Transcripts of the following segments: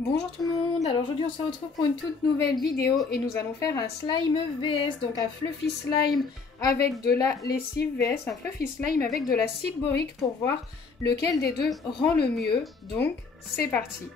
Bonjour tout le monde, alors aujourd'hui on se retrouve pour une toute nouvelle vidéo et nous allons faire un slime vs, donc un fluffy slime avec de la lessive vs un fluffy slime avec de l'acide borique pour voir lequel des deux rend le mieux, donc c'est parti.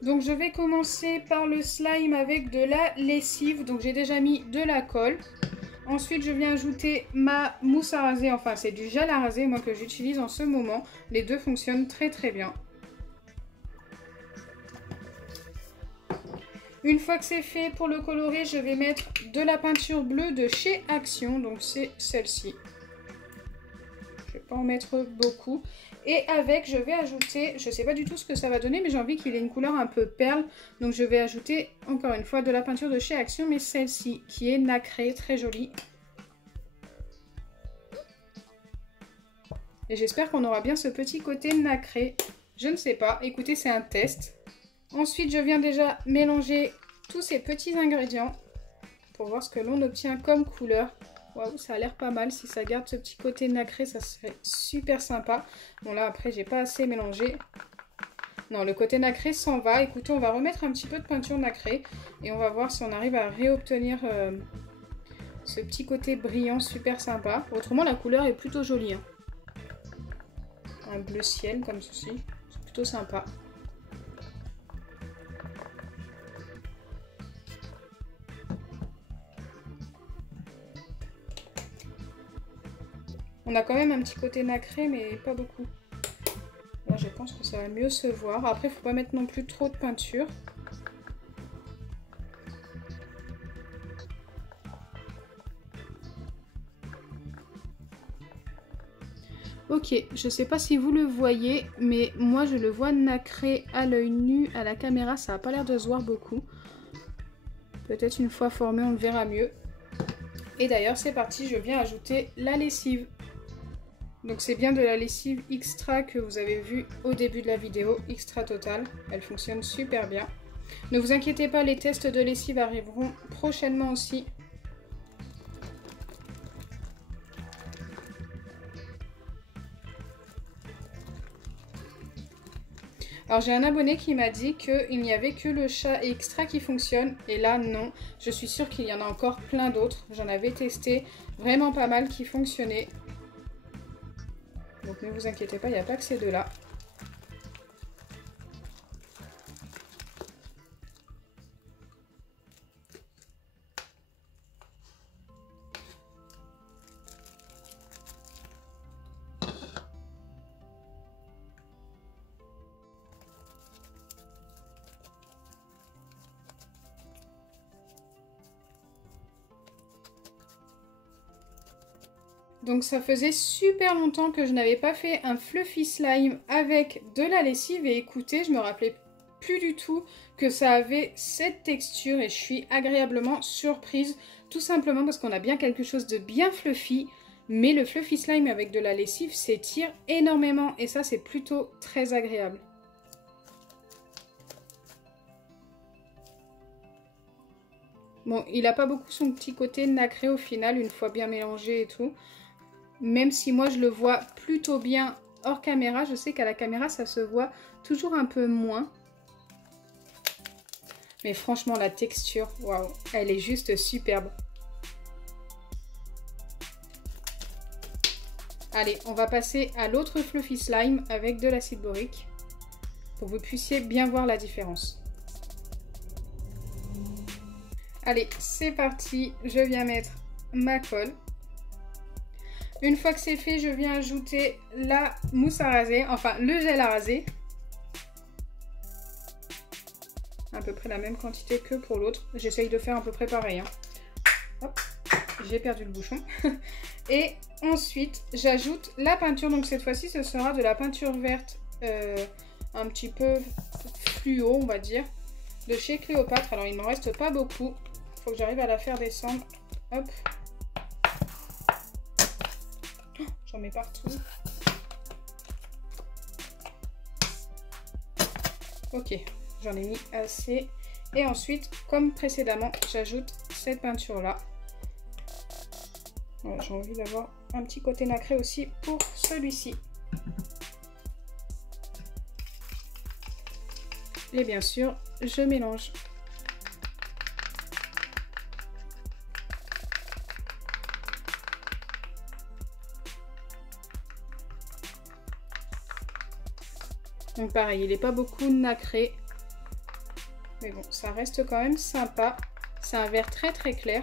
Donc je vais commencer par le slime avec de la lessive, donc j'ai déjà mis de la colle. Ensuite je viens ajouter ma mousse à raser, enfin c'est du gel à raser moi que j'utilise en ce moment. Les deux fonctionnent très très bien. Une fois que c'est fait, pour le colorer, je vais mettre de la peinture bleue de chez Action, donc c'est celle-ci. Je ne vais pas en mettre beaucoup. Et avec, je vais ajouter, je ne sais pas du tout ce que ça va donner, mais j'ai envie qu'il ait une couleur un peu perle. Donc je vais ajouter, encore une fois, de la peinture de chez Action, mais celle-ci, qui est nacrée, très jolie. Et j'espère qu'on aura bien ce petit côté nacré. Je ne sais pas, écoutez, c'est un test. Ensuite, je viens déjà mélanger tous ces petits ingrédients pour voir ce que l'on obtient comme couleur. Waouh, ça a l'air pas mal. Si ça garde ce petit côté nacré, ça serait super sympa. Bon, là, après, j'ai pas assez mélangé. Non, le côté nacré s'en va. Écoutez, on va remettre un petit peu de peinture nacrée et on va voir si on arrive à réobtenir ce petit côté brillant super sympa. Autrement, la couleur est plutôt jolie, hein. Un bleu ciel comme ceci. C'est plutôt sympa. On a quand même un petit côté nacré, mais pas beaucoup. Là, je pense que ça va mieux se voir. Après, il ne faut pas mettre non plus trop de peinture. Ok, je ne sais pas si vous le voyez, mais moi, je le vois nacré à l'œil nu. À la caméra, ça n'a pas l'air de se voir beaucoup. Peut-être une fois formé, on le verra mieux. Et d'ailleurs, c'est parti, je viens ajouter la lessive. Donc c'est bien de la lessive extra que vous avez vu au début de la vidéo, extra total. Elle fonctionne super bien. Ne vous inquiétez pas, les tests de lessive arriveront prochainement aussi. Alors j'ai un abonné qui m'a dit qu'il n'y avait que le chat extra qui fonctionne. Et là non, je suis sûre qu'il y en a encore plein d'autres. J'en avais testé vraiment pas mal qui fonctionnaient. Donc ne vous inquiétez pas, il n'y a pas que ces deux-là. Donc ça faisait super longtemps que je n'avais pas fait un fluffy slime avec de la lessive et écoutez, je me rappelais plus du tout que ça avait cette texture et je suis agréablement surprise, tout simplement parce qu'on a bien quelque chose de bien fluffy, mais le fluffy slime avec de la lessive s'étire énormément et ça c'est plutôt très agréable. Bon, il n'a pas beaucoup son petit côté nacré au final, une fois bien mélangé et tout. Même si moi je le vois plutôt bien hors caméra, je sais qu'à la caméra ça se voit toujours un peu moins. Mais franchement la texture, waouh, elle est juste superbe. Allez, on va passer à l'autre fluffy slime avec de l'acide borique pour que vous puissiez bien voir la différence. Allez, c'est parti, je viens mettre ma colle. Une fois que c'est fait, je viens ajouter la mousse à raser, enfin le gel à raser. À peu près la même quantité que pour l'autre. J'essaye de faire à peu près pareil, hein. Hop, j'ai perdu le bouchon. Et Ensuite, j'ajoute la peinture. Donc cette fois-ci, ce sera de la peinture verte un petit peu fluo, on va dire, de chez Cléopâtre. Alors, il ne m'en reste pas beaucoup. Il faut que j'arrive à la faire descendre. Hop. Oh, j'en mets partout. Ok, j'en ai mis assez. Et ensuite, comme précédemment, j'ajoute cette peinture-là. Voilà, j'ai envie d'avoir un petit côté nacré aussi pour celui-ci. Et bien sûr, je mélange. Donc pareil, il n'est pas beaucoup nacré. Mais bon, ça reste quand même sympa. C'est un vert très très clair.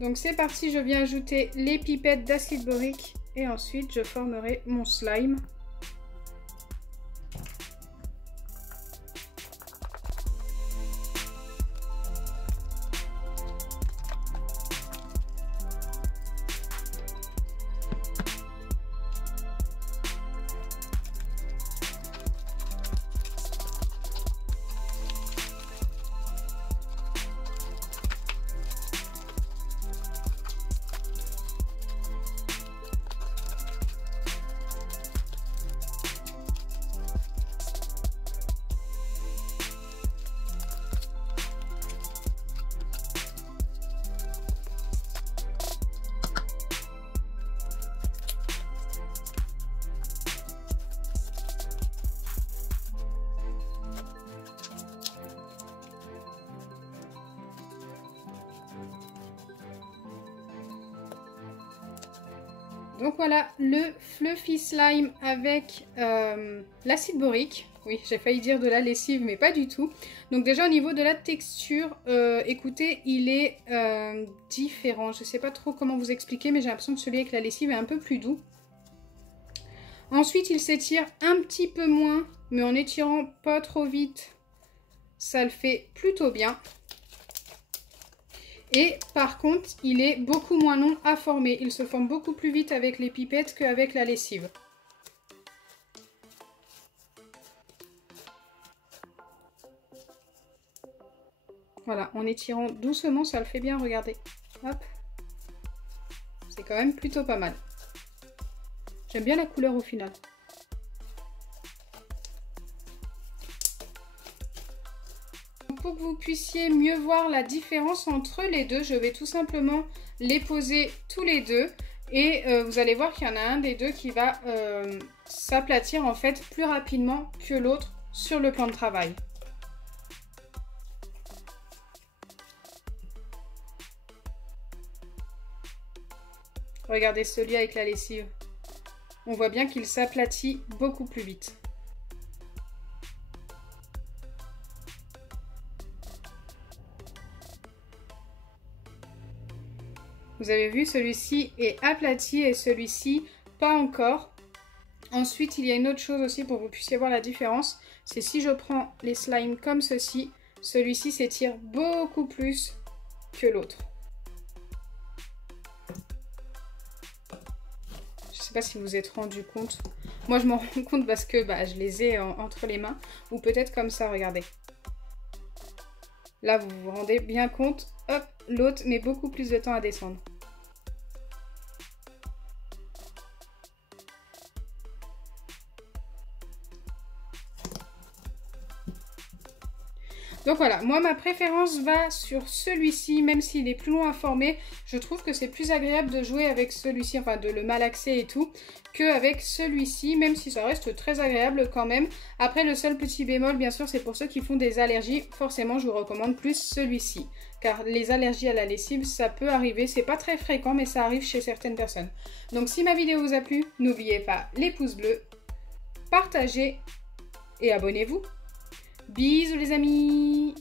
Donc c'est parti, je viens ajouter les pipettes d'acide borique et ensuite je formerai mon slime. Donc voilà le fluffy slime avec l'acide borique. Oui, j'ai failli dire de la lessive, mais pas du tout. Donc déjà au niveau de la texture, écoutez, il est différent. Je ne sais pas trop comment vous expliquer, mais j'ai l'impression que celui avec la lessive est un peu plus doux. Ensuite, il s'étire un petit peu moins, mais en étirant pas trop vite, ça le fait plutôt bien. Et par contre, il est beaucoup moins long à former. Il se forme beaucoup plus vite avec les pipettes qu'avec la lessive. Voilà, en étirant doucement, ça le fait bien, regardez. Hop. C'est quand même plutôt pas mal. J'aime bien la couleur au final. Pour que vous puissiez mieux voir la différence entre les deux, je vais tout simplement les poser tous les deux. Et vous allez voir qu'il y en a un des deux qui va s'aplatir en fait plus rapidement que l'autre sur le plan de travail. Regardez celui avec la lessive. On voit bien qu'il s'aplatit beaucoup plus vite. Vous avez vu, celui-ci est aplati et celui-ci pas encore. Ensuite, il y a une autre chose aussi pour que vous puissiez voir la différence. C'est si je prends les slimes comme ceci, celui-ci s'étire beaucoup plus que l'autre. Je ne sais pas si vous vous êtes rendu compte. Moi, je m'en rends compte parce que je les ai entre les mains. Ou peut-être comme ça, regardez. Là, vous vous rendez bien compte. Hop, l'autre met beaucoup plus de temps à descendre. Donc voilà, moi ma préférence va sur celui-ci, même s'il est plus long à former. Je trouve que c'est plus agréable de jouer avec celui-ci, enfin de le malaxer et tout, qu'avec celui-ci, même si ça reste très agréable quand même. Après, le seul petit bémol, bien sûr, c'est pour ceux qui font des allergies. Forcément, je vous recommande plus celui-ci. Car les allergies à la lessive, ça peut arriver. C'est pas très fréquent, mais ça arrive chez certaines personnes. Donc si ma vidéo vous a plu, n'oubliez pas les pouces bleus, partagez et abonnez-vous. Bisous les amis!